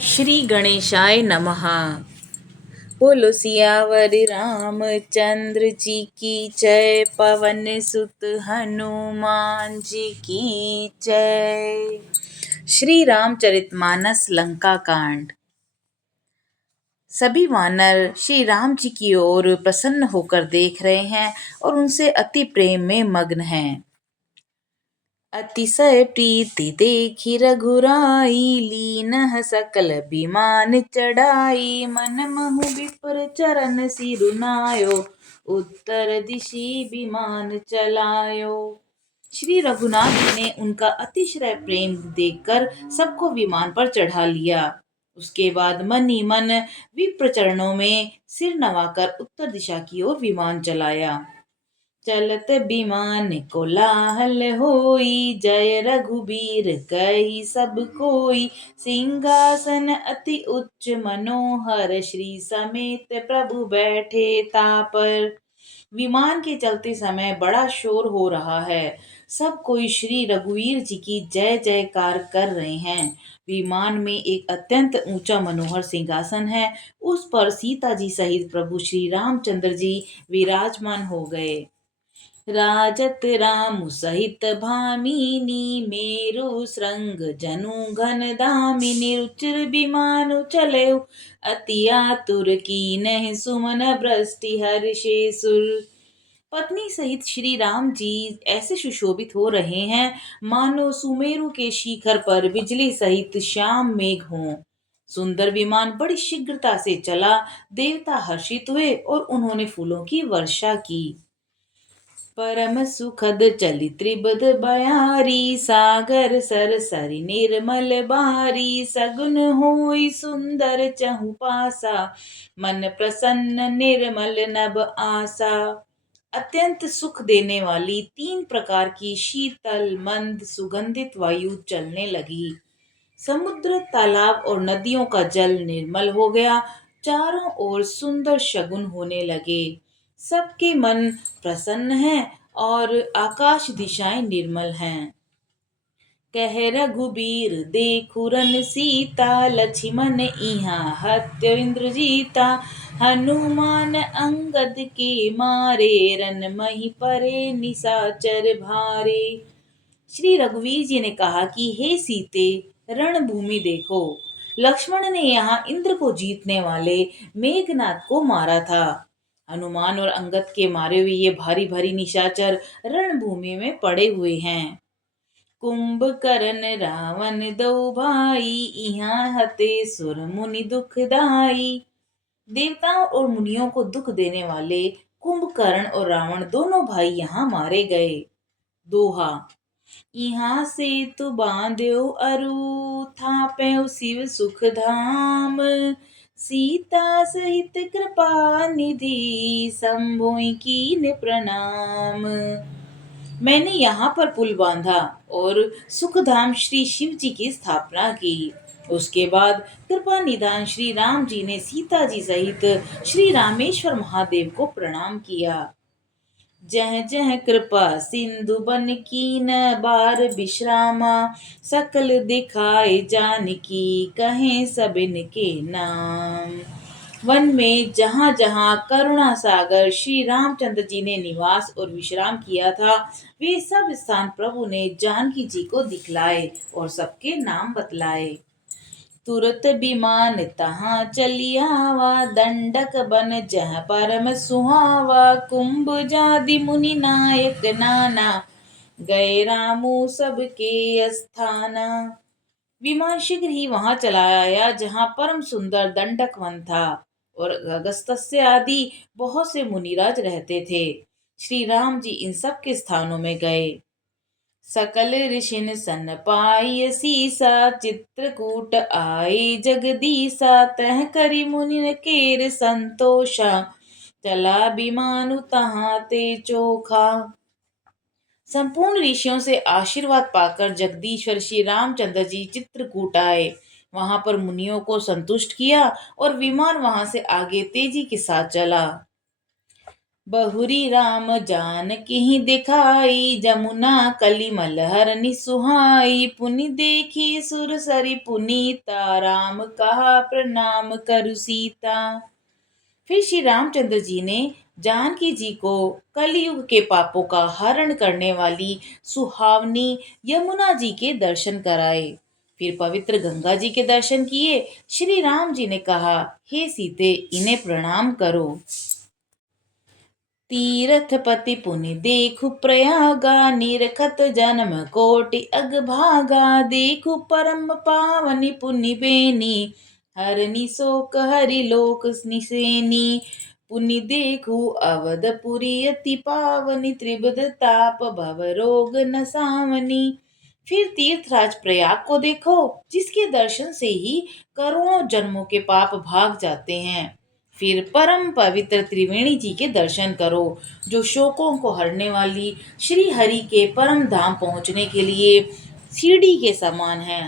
श्री गणेशाय नमः। बोलो सियावर रामचंद्र जी की जय, पवन सुत हनुमान जी की जय। श्री रामचरितमानस लंका कांड। सभी वानर श्री राम जी की ओर प्रसन्न होकर देख रहे हैं और उनसे अति प्रेम में मग्न हैं। अतिशय प्रीति देखी रघुराई, लीनः सकल विमान चढ़ाई। मन महु विप्र चरण सिरुनायो, उत्तर दिशि विमान चलायो। श्री रघुनाथ जी ने उनका अतिशय प्रेम देखकर सबको विमान पर चढ़ा लिया। उसके बाद मन ही मन विप्र चरणों में सिर नवाकर उत्तर दिशा की ओर विमान चलाया। चलत विमान कोलाहल होई, जय रघुबीर कहि सब कोई। सिंहासन अति उच्च मनोहर, श्री समेत प्रभु बैठे तापर। विमान के चलते समय बड़ा शोर हो रहा है। सब कोई श्री रघुवीर जी की जय जयकार कर रहे हैं। विमान में एक अत्यंत ऊंचा मनोहर सिंहासन है। उस पर सीता जी सहित प्रभु श्री रामचंद्र जी विराजमान हो गए। राजत राम सहित भामिनी, मेरु श्रृंग जनु घन दामिनी। रुचिर विमानु चलेउ, अति आतुर कीनहि सुमन बृष्टि हर्षे सुर। पत्नी सहित श्री राम जी ऐसे सुशोभित हो रहे हैं मानो सुमेरु के शिखर पर बिजली सहित श्याम मेघ हों। सुंदर विमान बड़ी शीघ्रता से चला। देवता हर्षित हुए और उन्होंने फूलों की वर्षा की। परम सुखद चली त्रिबद बयारी, सागर सर सरि निर्मल बारी। सगुन होई सुंदर चहु पासा, मन प्रसन्न निर्मल नभ आसा। अत्यंत सुख देने वाली 3 प्रकार की शीतल मंद सुगंधित वायु चलने लगी। समुद्र, तालाब और नदियों का जल निर्मल हो गया। चारों ओर सुंदर शगुन होने लगे। सबके मन प्रसन्न हैं और आकाश दिशाएं निर्मल हैं। कह रघुबीर देखु रन सीता, लक्ष्मण इहाँ हत्य इंद्रजीता। हनुमान अंगद के मारे, रन मही परे निशाचर भारे। श्री रघुवीर जी ने कहा कि हे सीते, रणभूमि देखो। लक्ष्मण ने यहाँ इंद्र को जीतने वाले मेघनाद को मारा था। हनुमान और अंगद के मारे हुए ये भारी भारी निशाचर रणभूमि में पड़े हुए हैं। कुंभकर्ण रावण दो भाई, इहाँ हते सुर मुनि दुखदाई। देवताओं और मुनियों को दुख देने वाले कुंभकर्ण और रावण दोनों भाई यहाँ मारे गए। दोहा। यहाँ से तु बांध्यो अरु, थाप्यो शिव सुख धाम। सीता सहित कृपा निधि, संभोई कीन प्रणाम। मैंने यहाँ पर पुल बांधा और सुखधाम श्री शिव जी की स्थापना की। उसके बाद कृपा निधान श्री राम जी ने सीता जी सहित श्री रामेश्वर महादेव को प्रणाम किया। जह जह कृपा सिंधु बन कीन, बार विश्रामा। सकल दिखाए जानकी, कहें सबिन के नाम। वन में जहाँ जहाँ करुणा सागर श्री रामचंद्र जी ने निवास और विश्राम किया था, वे सब स्थान प्रभु ने जानकी जी को दिखलाए और सबके नाम बतलाए। तुरत विमान तहाँ चलियावा, दंडक बन जह परम सुहावा। कुंभ जादि मुनि नायक नाना, गए रामू सबके स्थाना। विमान शीघ्र ही वहां चला आया जहां परम सुंदर दंडक वन था और अगस्त्य आदि बहुत से मुनिराज रहते थे। श्री राम जी इन सब के स्थानों में गए। सकल ऋषिन सन पाई सीसा, चित्रकूट आए जगदीसा। तह करि मुनि केर संतोषा, चला विमानु तहाँ ते चोखा। संपूर्ण ऋषियों से आशीर्वाद पाकर जगदीश्वर श्री रामचंद्र जी चित्रकूट आए। वहां पर मुनियों को संतुष्ट किया और विमान वहां से आगे तेजी के साथ चला। बहुरी राम जानकी ही दिखाई, जमुना कलिमल हरनि सुहाई। पुनि देखी सुरसरी पुनीता, राम कहा प्रणाम करु सीता। फिर श्री रामचंद्र जी ने जानकी जी को कलयुग के पापों का हरण करने वाली सुहावनी यमुना जी के दर्शन कराए। फिर पवित्र गंगा जी के दर्शन किए। श्री राम जी ने कहा, हे सीते, इन्हें प्रणाम करो। तीरथ पति पुनि देखु प्रयागा, निरखत जन्म कोटि अग भागा। देखु परम पावनि पुनि बेनी, हरनि शोक हरि लोक निसेनी। पुनि देखु अवधपुरी अति पावनी, त्रिबद ताप भव रोग नसावनी। फिर तीर्थराज प्रयाग को देखो, जिसके दर्शन से ही करोड़ों जन्मों के पाप भाग जाते हैं। फिर परम पवित्र त्रिवेणी जी के दर्शन करो, जो शोकों को हरने वाली श्री हरि के परम धाम पहुंचने के लिए सीढ़ी के समान है।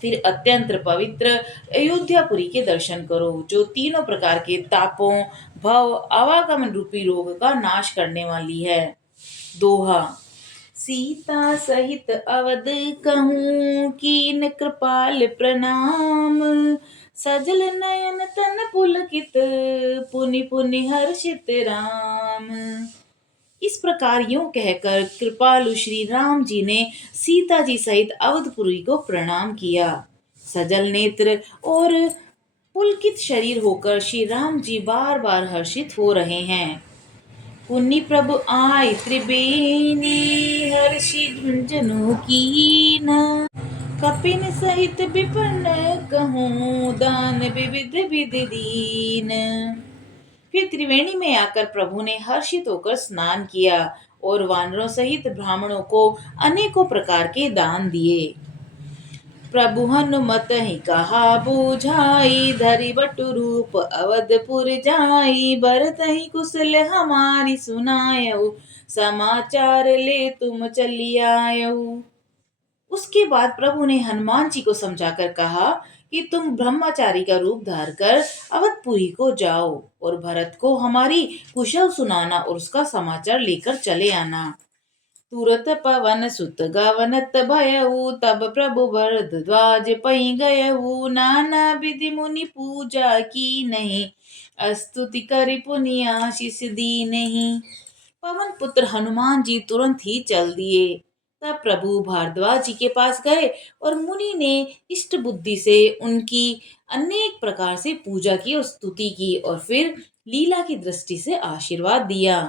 फिर अत्यंत पवित्र अयोध्यापुरी के दर्शन करो, जो तीनों प्रकार के तापों, भव, आवागमन रूपी रोग का नाश करने वाली है। दोहा। सीता सहित अवध कहूँ, कीन कृपाल प्रणाम। सजल नयन तन पुलकित, पुनि पुनि हर्षित राम। इस प्रकार यूं कहकर कृपालु श्री राम जी ने सीता जी सहित अवधपुरी को प्रणाम किया। सजल नेत्र और पुलकित शरीर होकर श्री राम जी बार बार हर्षित हो रहे हैं। पुनि प्रभु आय त्रिबेनी, हर्षि झुंझुनु कीना। कपिन सहित विपन्न कहूँ, दान विविध विधि दीन। फिर त्रिवेणी में आकर प्रभु ने हर्षित होकर स्नान किया और वानरों सहित ब्राह्मणों को अनेकों प्रकार के दान दिए। प्रभु हनुमत ही कहा बुझाई, धरि बटु रूप अवधपुर जाई। भरत ही कुशल हमारी सुनायऊ, समाचार ले तुम चली आयऊ। उसके बाद प्रभु ने हनुमान जी को समझाकर कहा कि तुम ब्रह्मचारी का रूप धार कर अवधपुरी को जाओ और भरत को हमारी कुशल सुनाना और उसका समाचार लेकर चले आना। तुरत पवन सुत गवनत भयऊ, तब प्रभु भरद्वाज पई गयऊ। नाना विधि मुनि पूजा की नहीं, स्तुति करि पुनि आशीष दी नहीं। पवन पुत्र हनुमान जी तुरंत ही चल दिए। तब प्रभु भारद्वाज जी के पास गए और मुनि ने इष्ट बुद्धि से उनकी अनेक प्रकार से पूजा की और स्तुति की और फिर लीला की दृष्टि से आशीर्वाद दिया।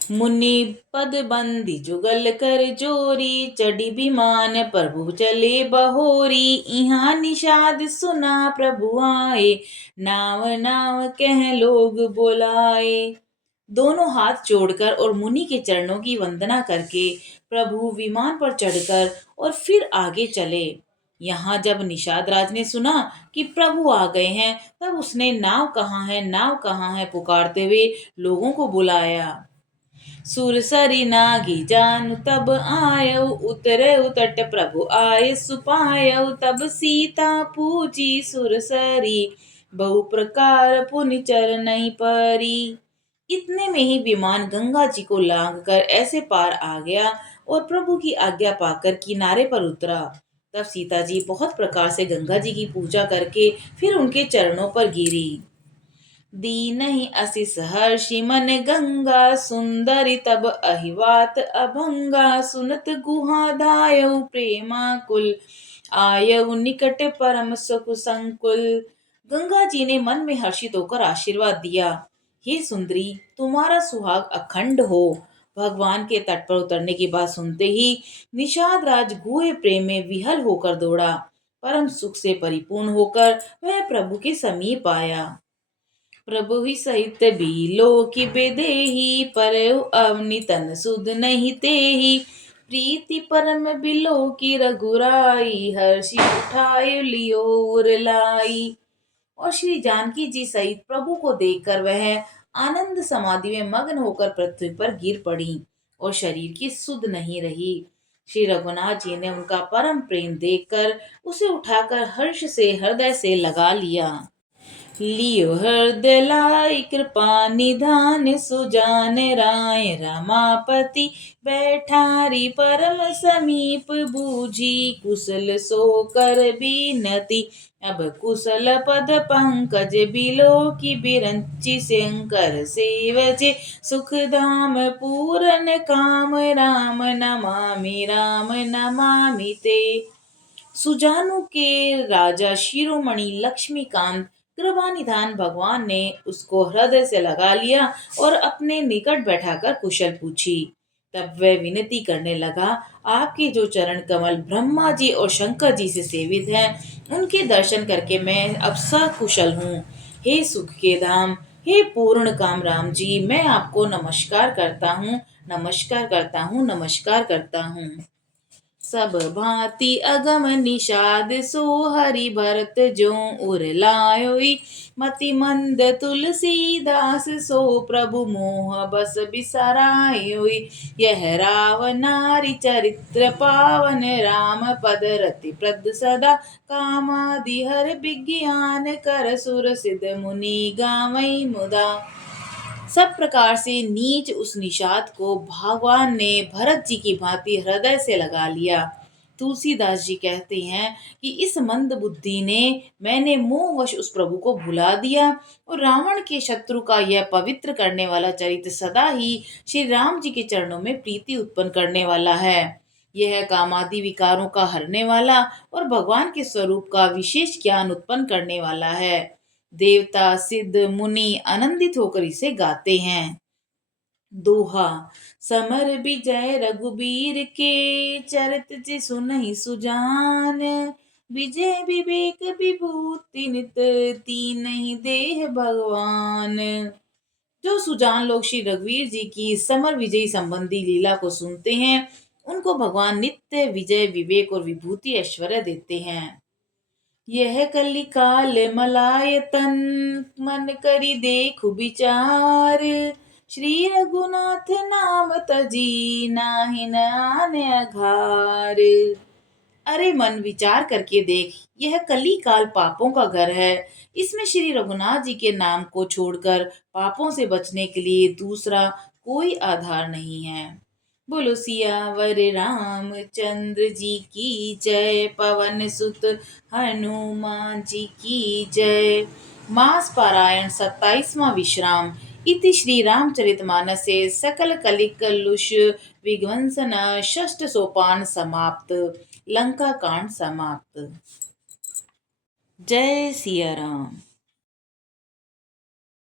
मुनि पद बंदी जुगल कर जोरी, चढ़ी विमान प्रभु चले बहोरी। इहाँ निषाद सुना प्रभु आए, नाव नाव कह लोग बुलाए। दोनों हाथ जोड़कर और मुनि के चरणों की वंदना करके प्रभु विमान पर चढ़कर और फिर आगे चले। यहाँ जब निषाद राज ने सुना कि प्रभु आ गए हैं, तब उसने नाव कहाँ है, नाव कहाँ है पुकारते हुए लोगों को बुलाया। सुरसरी नागी जानु तब आयऊ, उतरे उतट प्रभु आए सुपायऊ। तब सीता पूजी सुरसरी, बहु प्रकार पुनि चरनहि परी। इतने में ही विमान गंगा जी को लांघ कर ऐसे पार आ गया और प्रभु की आज्ञा पाकर किनारे पर उतरा। तब सीता जी बहुत प्रकार से गंगा जी की पूजा करके फिर उनके चरणों पर गिरी। दीनहि असिस हर्षि मन गंगा, सुंदरी तब अहिवात अभंगा। सुनत गुहा धायऊ प्रेमाकुल, आयऊ निकट परम सुख संकुल। गंगा जी ने मन में हर्षित होकर आशीर्वाद दिया, हे सुंदरी, तुम्हारा सुहाग अखंड हो। भगवान के तट पर उतरने की बात सुनते ही निषाद राज गुहे प्रेम में विहल होकर दौड़ा। परम सुख से परिपूर्ण होकर वह प्रभु के समीप आया। प्रभु ही सहित बीलो की बेदेही, पर अवनि तन सुध नहीं तेही। प्रीति परम बिलो की रघुराई, हर्षि उठाए लियो उर लाई। और श्री जानकी जी सहित प्रभु को देखकर वह आनंद समाधि में मग्न होकर पृथ्वी पर गिर पड़ी और शरीर की सुध नहीं रही। श्री रघुनाथ जी ने उनका परम प्रेम देखकर उसे उठाकर हर्ष से हृदय से लगा लिया। लियो हृदय लाई कृपा निधान सुजान राय रमापति बैठारी परम समीप बूझी कुशल सो कर बीनती अब कुशल पद पंकज बिलो की बिरंची शंकर सेवजे सुख धाम पूरन काम राम नमामि ते। सुजानु के राजा शिरोमणि लक्ष्मीकांत कृपानिधान भगवान ने उसको हृदय से लगा लिया और अपने निकट बैठाकर कुशल पूछी। तब वह विनती करने लगा, आपके जो चरण कमल ब्रह्मा जी और शंकर जी से सेवित हैं, उनके दर्शन करके मैं अब सकुशल हूँ। हे सुख के धाम, हे पूर्ण काम राम जी, मैं आपको नमस्कार करता हूँ, नमस्कार करता हूँ, नमस्कार करता हूँ। सब भांति अगम निषाद सो हरि भरत जो उर लायोई मति मंद तुलसीदास सो प्रभु मोह बस बिसरायोई। यह रावनारी चरित्र पावन राम पद रति प्रद सदा कामादि हर विज्ञान कर सुर सिद्ध मुनि गावई मुदा। सब प्रकार से नीच उस निषाद को भगवान ने भरत जी की भांति हृदय से लगा लिया। तुलसीदास जी कहते हैं कि इस मंद बुद्धि ने मैंने मोहवश उस प्रभु को भुला दिया और रावण के शत्रु का यह पवित्र करने वाला चरित्र सदा ही श्री राम जी के चरणों में प्रीति उत्पन्न करने वाला है। यह कामादि विकारों का हरने वाला और भगवान के स्वरूप का विशेष ज्ञान उत्पन्न करने वाला है। देवता सिद्ध मुनि आनंदित होकर इसे गाते हैं। दोहा। समर विजय रघुबीर के चरित जे सुनहि सुजान विजय विवेक विभूति नित तीनहि देह भगवान। जो सुजान लोग श्री रघुवीर जी की समर विजयी संबंधी लीला को सुनते हैं, उनको भगवान नित्य विजय विवेक और विभूति ऐश्वर्य देते हैं। यह कलिकाल मलायतन मन करि देखु विचार श्री रघुनाथ नाम तजी नाहि न आने आघार। अरे मन, विचार करके देख, यह कली काल पापों का घर है। इसमें श्री रघुनाथ जी के नाम को छोड़कर पापों से बचने के लिए दूसरा कोई आधार नहीं है। बोलो सियावर रामचंद्र जी की जय, पवन सुत हनुमान जी की जय। मास पारायण 27वां विश्राम। इति श्री रामचरितमानसे सकल कलिकलुष विध्वंसन षष्ठ सोपान समाप्त। लंका कांड समाप्त। जय सिया राम।